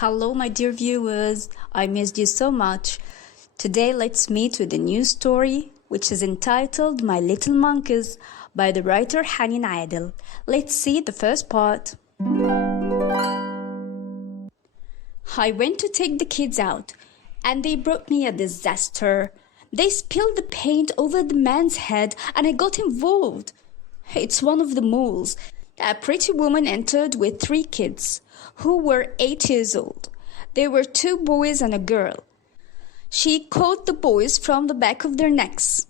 Hello, my dear viewers. I missed you so much. Today, let's meet with a new story, which is entitled My Little Monkeys by the writer Hanin Adel. Let's see the first part. I went to take the kids out, and they brought me a disaster. They spilled the paint over the man's head, and I got involved. It's one of the moles. A pretty woman entered with 3 kids, who were 8 years old. There were 2 boys and a girl. She caught the boys from the back of their necks.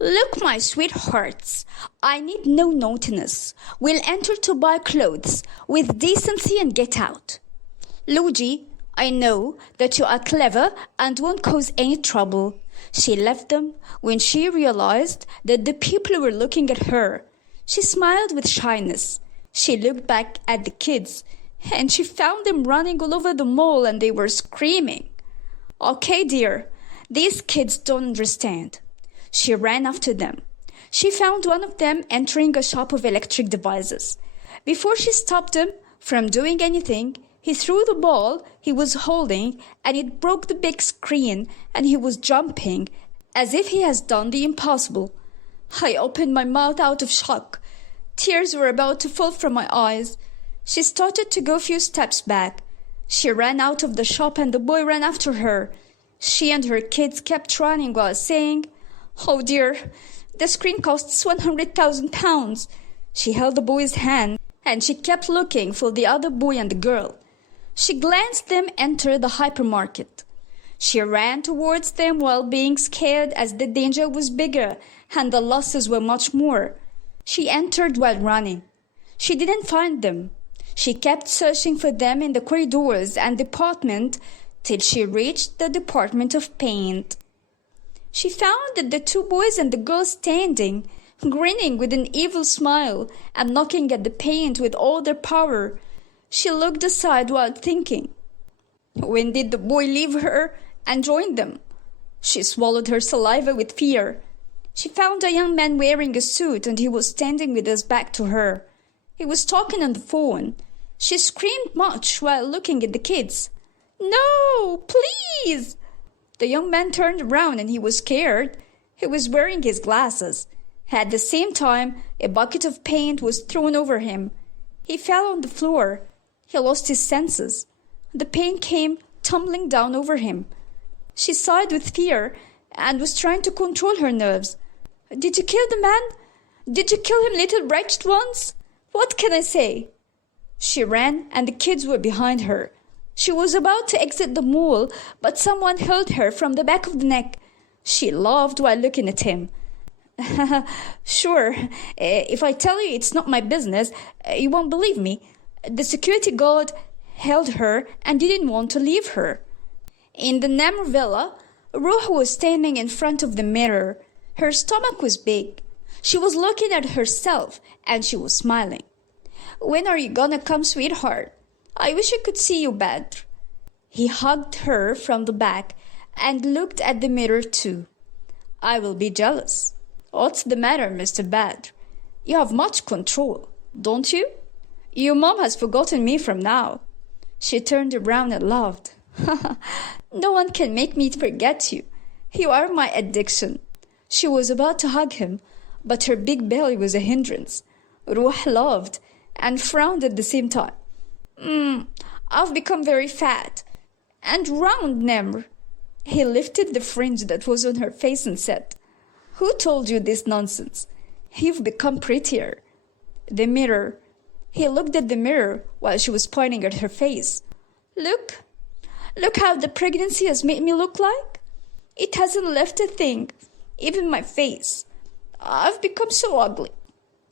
"Look, my sweethearts, I need no naughtiness. We'll enter to buy clothes with decency and get out. Luigi, I know that you are clever and won't cause any trouble." She left them when she realized that the people were looking at her. She smiled with shyness. She looked back at the kids, and she found them running all over the mall, and they were screaming. "Okay, dear, these kids don't understand." She ran after them. She found one of them entering a shop of electric devices. Before she stopped him from doing anything, he threw the ball he was holding, and it broke the big screen, and he was jumping as if he has done the impossible. I opened my mouth out of shock. Tears were about to fall from my eyes. She started to go a few steps back. She ran out of the shop and the boy ran after her. She and her kids kept running while saying, "Oh dear, the screen costs £100,000. She held the boy's hand and she kept looking for the other boy and the girl. She glanced them enter the hypermarket. She ran towards them while being scared as the danger was bigger and the losses were much more. She entered while running. She didn't find them. She kept searching for them in the corridors and department till she reached the department of paint. She found that the 2 boys and the girl standing, grinning with an evil smile and knocking at the paint with all their power. She looked aside while thinking. When did the boy leave her and join them? She swallowed her saliva with fear. She found a young man wearing a suit, and he was standing with his back to her. He was talking on the phone. She screamed much while looking at the kids. "No, please!" The young man turned around and he was scared. He was wearing his glasses. At the same time, a bucket of paint was thrown over him. He fell on the floor. He lost his senses. The paint came tumbling down over him. She sighed with fear and was trying to control her nerves. "Did you kill the man? Did you kill him, little wretched ones? What can I say?" She ran, and the kids were behind her. She was about to exit the mall, but someone held her from the back of the neck. She laughed while looking at him. "Sure, if I tell you it's not my business, you won't believe me." The security guard held her and didn't want to leave her. In the Nemr villa, Ruh was standing in front of the mirror. Her stomach was big. She was looking at herself and she was smiling. "When are you gonna come, sweetheart? I wish I could see you, Badr." He hugged her from the back and looked at the mirror too. "I will be jealous." "What's the matter, Mr. Badr? You have much control, don't you? Your mom has forgotten me from now." She turned around and laughed. "No one can make me forget you. You are my addiction." She was about to hug him, but her big belly was a hindrance. Ruh laughed and frowned at the same time. I've become very fat and round, Nemr." He lifted the fringe that was on her face and said, "Who told you this nonsense? You've become prettier." The mirror. He looked at the mirror while she was pointing at her face. Look how the pregnancy has made me look like. It hasn't left a thing, even my face. I've become so ugly."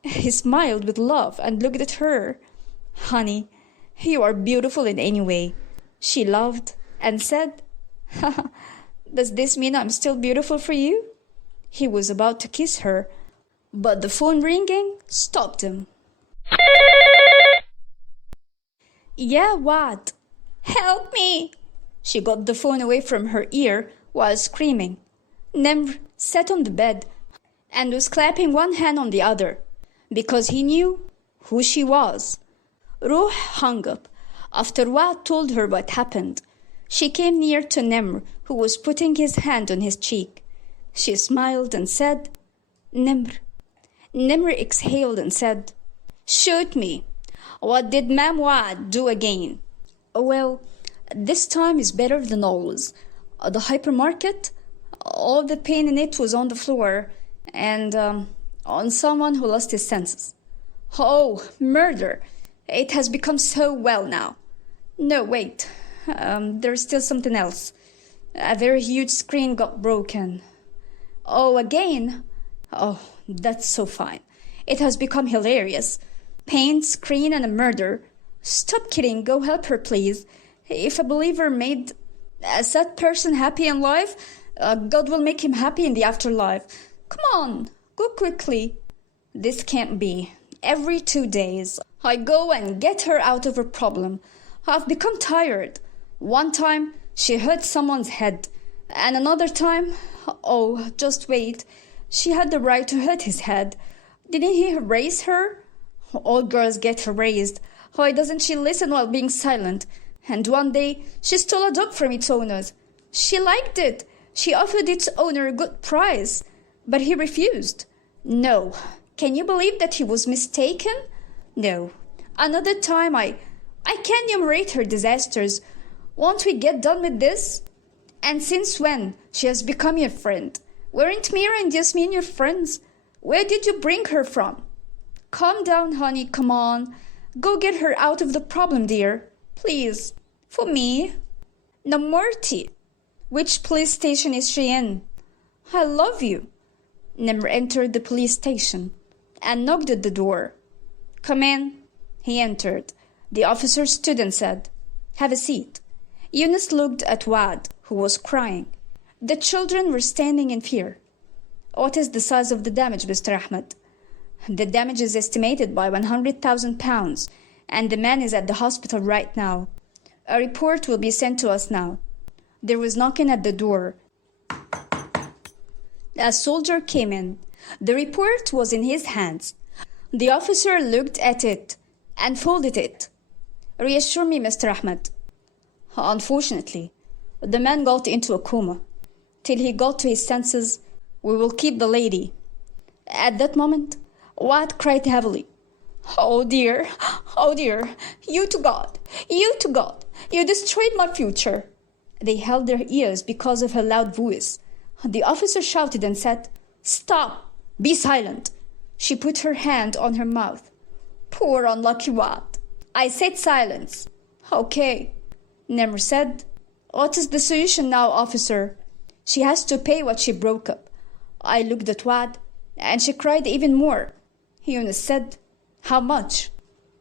He smiled with love and looked at her. "Honey, you are beautiful in any way." She laughed and said, "Does this mean I'm still beautiful for you?" He was about to kiss her, but the phone ringing stopped him. "Yeah, what?" "Help me!" She got the phone away from her ear while screaming. Nemr sat on the bed and was clapping one hand on the other because he knew who she was. Ruh hung up. After Wad told her what happened, she came near to Nimr, who was putting his hand on his cheek. She smiled and said, Nimr. Nimr exhaled and said, Shoot me. What did Mam Wad do again? Well, this time is better than always. The hypermarket, all the pain in it was on the floor and on someone who lost his senses. Oh, murder. It has become so well now. No, wait. There's still something else. A very huge screen got broken. Oh, again? Oh, that's so fine. It has become hilarious. Paint, screen, and a murder. Stop kidding. Go help her, please. If a believer made a sad person happy in life, God will make him happy in the afterlife. Come on, go quickly. This can't be. Every 2 days, I go and get her out of her problem. I've become tired. One time, she hurt someone's head. And another time, oh, just wait. She had the right to hurt his head. Didn't he raise her? All girls get raised. Why doesn't she listen while being silent? And one day, she stole a dog from its owners. She liked it. She offered its owner a good price. But he refused. No. Can you believe that he was mistaken? No. Another time, I can't enumerate her disasters. Won't we get done with this? And since when she has become your friend? Weren't Mira and Yasmin your friends? Where did you bring her from? Calm down, honey, come on. Go get her out of the problem, dear. Please. For me. Namorti. Which police station is she in? I love you. Nimr entered the police station and knocked at the door. Come in. He entered. The officer stood and said, Have a seat. Yunus looked at Wad, who was crying. The children were standing in fear. What is the size of the damage, Mr. Ahmed? The damage is estimated by 100,000 pounds, and the man is at the hospital right now. A report will be sent to us now. There was knocking at the door. A soldier came in. The report was in his hands. The officer looked at it and folded it. Reassure me, Mr. Ahmed. Unfortunately, the man got into a coma. Till he got to his senses, we will keep the lady. At that moment, Wad cried heavily. Oh dear, you to God, you destroyed my future. They held their ears because of her loud voice. The officer shouted and said, Stop, be silent. She put her hand on her mouth. Poor unlucky Wad. I said silence. Okay, Nimr said. What is the solution now, officer? She has to pay what she broke up. I looked at Wad, and she cried even more. Yunus said, How much?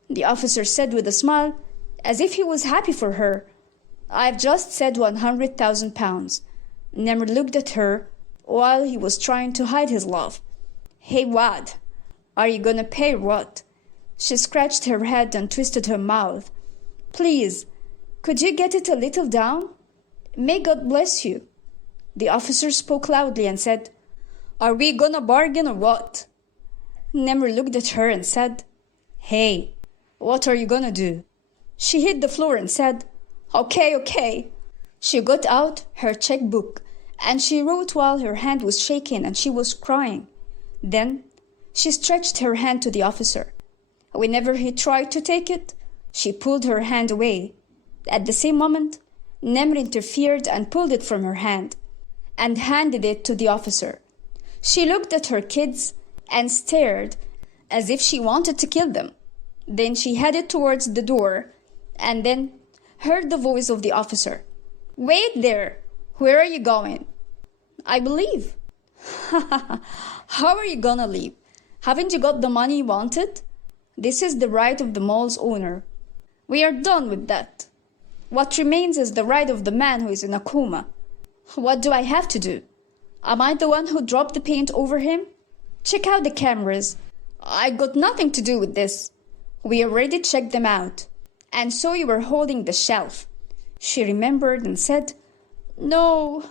The officer said with a smile, as if he was happy for her, I've just said 100,000 pounds. Nimr looked at her while he was trying to hide his love. Hey, Wad, are you gonna pay or what? She scratched her head and twisted her mouth. Please, could you get it a little down? May God bless you. The officer spoke loudly and said, Are we gonna bargain or what? Nimr looked at her and said, Hey, what are you gonna do? She hit the floor and said, Okay. She got out her checkbook and she wrote while her hand was shaking and she was crying. Then she stretched her hand to the officer. Whenever he tried to take it, she pulled her hand away. At the same moment, Nimr interfered and pulled it from her hand and handed it to the officer. She looked at her kids and stared as if she wanted to kill them. Then she headed towards the door and then heard the voice of the officer. Wait there! Where are you going? I will leave. How are you gonna leave? Haven't you got the money you wanted? This is the right of the mall's owner. We are done with that. What remains is the right of the man who is in a coma. What do I have to do? Am I the one who dropped the paint over him? Check out the cameras. I got nothing to do with this. We already checked them out. And so you were holding the shelf. She remembered and said, No.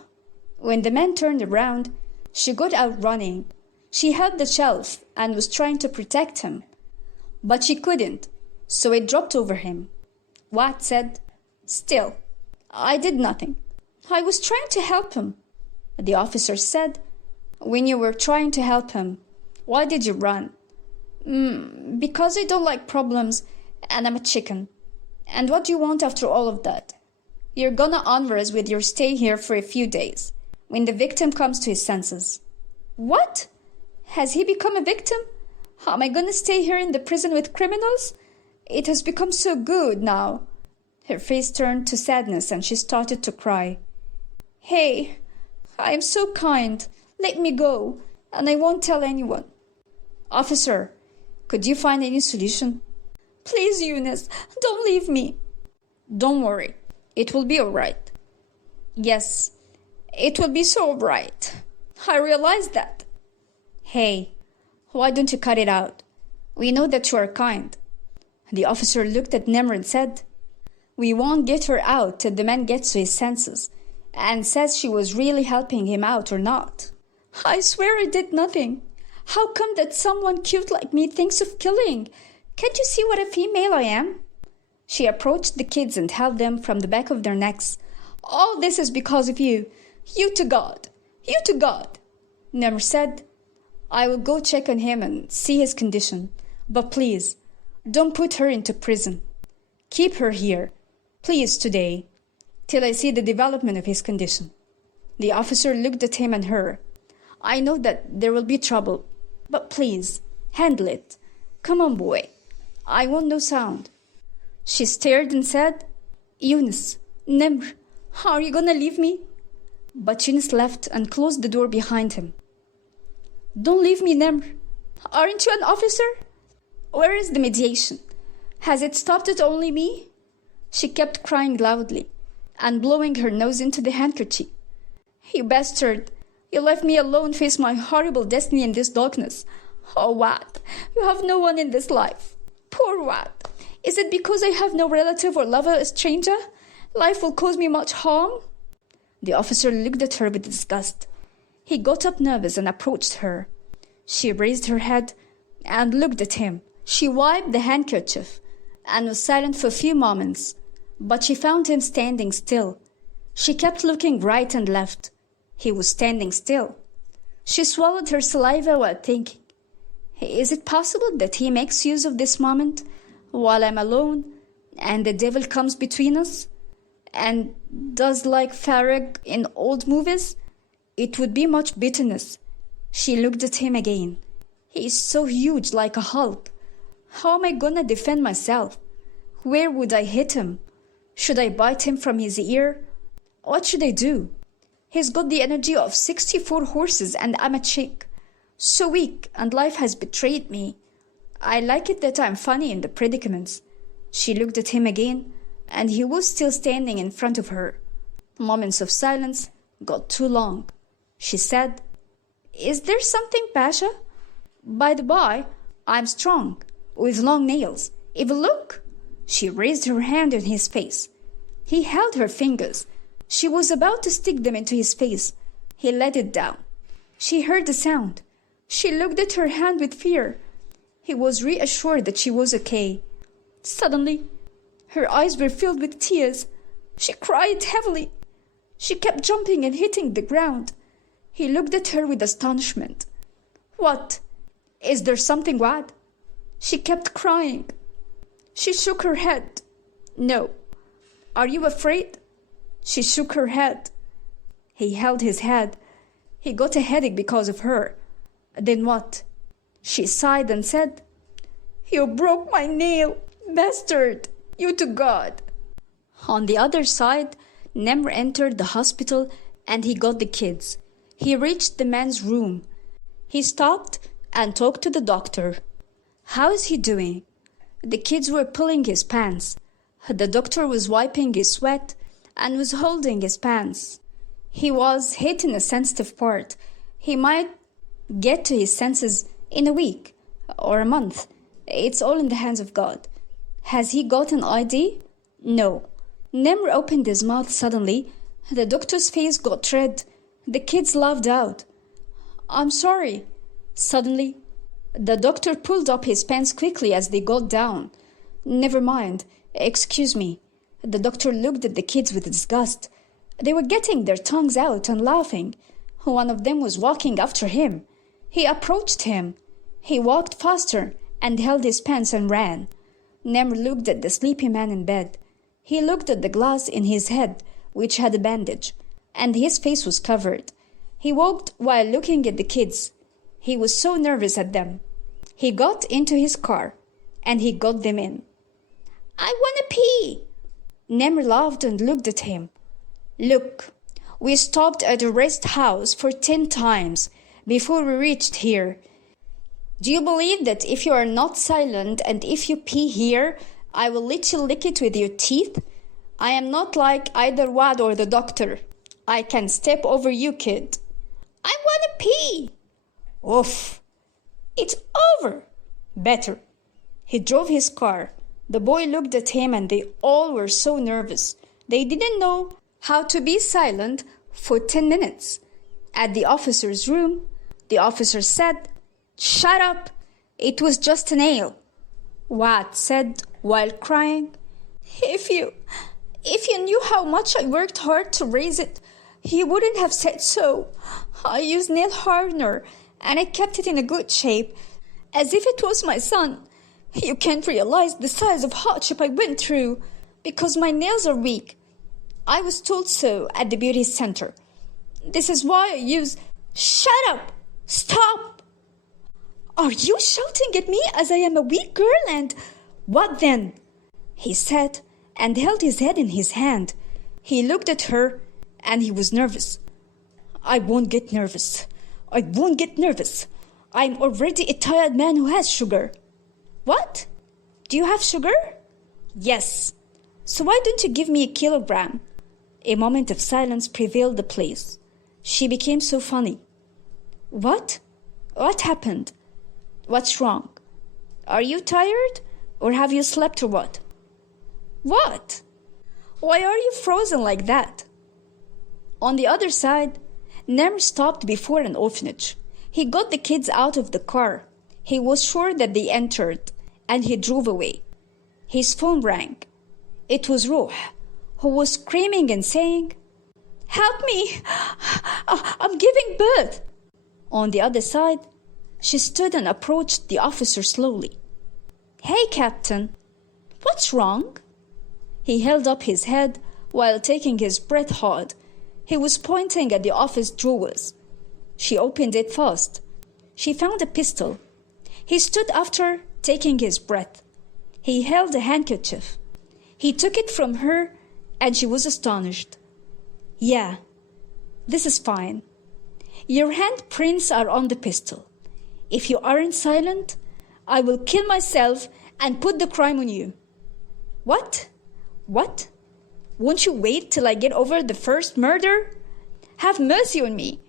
When the man turned around, she got out running. She held the shelf and was trying to protect him. But she couldn't, so it dropped over him. Watt said, "Still, I did nothing. I was trying to help him." The officer said, "When you were trying to help him, why did you run?" Because I don't like problems, and I'm a chicken. And what do you want after all of that? You're gonna honor us with your stay here for a few days, when the victim comes to his senses." "What? Has he become a victim? Am I gonna stay here in the prison with criminals? It has become so good now." Her face turned to sadness and she started to cry. "Hey, I am so kind. Let me go, and I won't tell anyone." "Officer, could you find any solution?" "Please, Eunice, don't leave me." "Don't worry. It will be all right." "Yes, it will be so all right. I realize that." "Hey, why don't you cut it out? We know that you are kind." The officer looked at Nimr and said, "We won't get her out till the man gets to his senses and says she was really helping him out or not." "I swear I did nothing. How come that someone cute like me thinks of killing? Can't you see what a female I am?" She approached the kids and held them from the back of their necks. "All this is because of you. You to God. You to God." Nimr said, "I will go check on him and see his condition. But please, don't put her into prison. Keep her here, please, today, till I see the development of his condition." The officer looked at him and her. "I know that there will be trouble, but please, handle it. Come on, boy. I want no sound." She stared and said, "Eunice, Nimr, are you gonna leave me?" But Eunice left and closed the door behind him. "Don't leave me, Nimr. Aren't you an officer? Where is the mediation? Has it stopped at only me?" She kept crying loudly and blowing her nose into the handkerchief. "You bastard! You left me alone face my horrible destiny in this darkness. Oh, Watt, you have no one in this life. Poor Watt. Is it because I have no relative or lover, a stranger? Life will cause me much harm?" The officer looked at her with disgust. He got up nervous and approached her. She raised her head and looked at him. She wiped the handkerchief and was silent for a few moments, but she found him standing still. She kept looking right and left. He was standing still. She swallowed her saliva while thinking, "Is it possible that he makes use of this moment while I'm alone and the devil comes between us and does like Farag in old movies? It would be much bitterness." She looked at him again. "He is so huge, like a Hulk. How am I gonna defend myself? Where would I hit him? Should I bite him from his ear? What should I do? He's got the energy of 64 horses and I'm a chick. So weak, and life has betrayed me. I like it that I'm funny in the predicaments." She looked at him again, and he was still standing in front of her. Moments of silence got too long. She said, "Is there something, Pasha? By the by, I'm strong, with long nails. Even look." She raised her hand in his face. He held her fingers. She was about to stick them into his face. He let it down. She heard the sound. She looked at her hand with fear. He was reassured that she was okay. Suddenly, her eyes were filled with tears. She cried heavily. She kept jumping and hitting the ground. He looked at her with astonishment. "What? Is there something, Watt?" She kept crying. She shook her head. "No." "Are you afraid?" She shook her head. He held his head. He got a headache because of her. "Then what?" She sighed and said, "You broke my nail, bastard. You to God." On the other side, Nimr entered the hospital and he got the kids. He reached the man's room. He stopped and talked to the doctor. "How is he doing?" The kids were pulling his pants. The doctor was wiping his sweat and was holding his pants. He was hit in a sensitive part. He might get to his senses in a week or a month. It's all in the hands of God. Has he got an ID? No. Nimr opened his mouth suddenly. The doctor's face got red. The kids laughed out. "I'm sorry." Suddenly, the doctor pulled up his pants quickly as they got down. "Never mind. Excuse me. The doctor looked at the kids with disgust. They were getting their tongues out and laughing. One of them was walking after him. He approached him. He walked faster and held his pants and ran. Nemr looked at the sleepy man in bed. He looked at the glass in his head, which had a bandage, and his face was covered. He walked while looking at the kids. He was so nervous at them. He got into his car, and he got them in. I want to pee. Nemr laughed and looked at him. Look, we stopped at a rest house for 10 times before we reached here. Do you believe that if you are not silent and if you pee here, I will let you lick it with your teeth? I am not like either Wad or the doctor. I can step over you, kid. I want to pee. Oof. It's over. Better. He drove his car. The boy looked at him and they all were so nervous. They didn't know how to be silent for 10 minutes. At the officer's room, the officer said, Shut up. It was just a nail. Wad said while crying, If you knew how much I worked hard to raise it, you wouldn't have said so. I used nail hardener and I kept it in a good shape, as if it was my son. You can't realize the size of hardship I went through because my nails are weak. I was told so at the beauty center. This is why I use... Shut up! Stop! Are you shouting at me as I am a weak girl and... What then? He said and held his head in his hand. He looked at her and he was nervous. I won't get nervous. I won't get nervous. I'm already a tired man who has sugar. What? Do you have sugar? Yes. So why don't you give me a kilogram? A moment of silence prevailed the place. She became so funny. What? What happened? What's wrong? Are you tired? Or have you slept or what? What? Why are you frozen like that? On the other side, Nemr stopped before an orphanage. He got the kids out of the car. He was sure that they entered, and he drove away. His phone rang. It was Ruh, who was screaming and saying, Help me! I'm giving birth! On the other side, she stood and approached the officer slowly. Hey, Captain, what's wrong? He held up his head while taking his breath hard. He was pointing at the office drawers. She opened it fast. She found a pistol. He stood after, taking his breath. He held a handkerchief. He took it from her, and she was astonished. Yeah, this is fine. Your handprints are on the pistol. If you aren't silent, I will kill myself and put the crime on you. What? What? Won't you wait till I get over the first murder? Have mercy on me.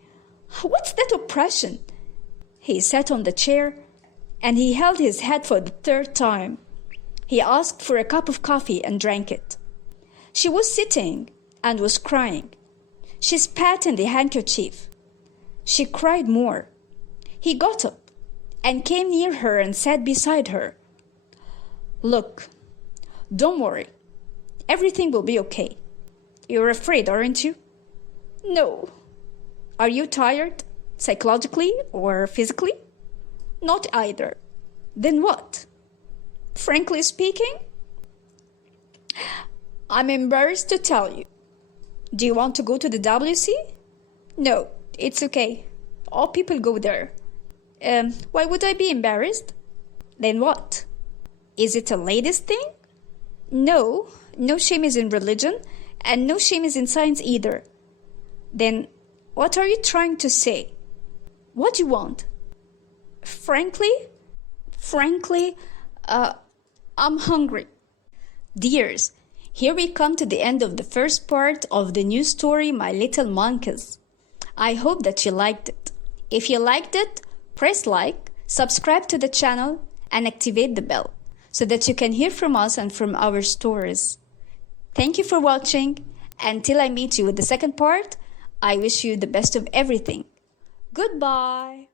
What's that oppression? He sat on the chair and he held his head for the 3rd time. He asked for a cup of coffee and drank it. She was sitting and was crying. She spat in the handkerchief. She cried more. He got up and came near her and sat beside her. Look, don't worry. Everything will be okay. You're afraid, aren't you? No. Are you tired, psychologically or physically? Not either. Then what? Frankly speaking, I'm embarrassed to tell you. Do you want to go to the WC? No, it's okay. All people go there. Why would I be embarrassed? Then what? Is it a ladies' thing? No, no shame is in religion, and no shame is in science either. Then what are you trying to say? What do you want? Frankly, I'm hungry. Dears, here we come to the end of the first part of the new story, My Little Monkeys. I hope that you liked it. If you liked it, press like, subscribe to the channel, and activate the bell so that you can hear from us and from our stories. Thank you for watching. Until I meet you with the second part, I wish you the best of everything. Goodbye.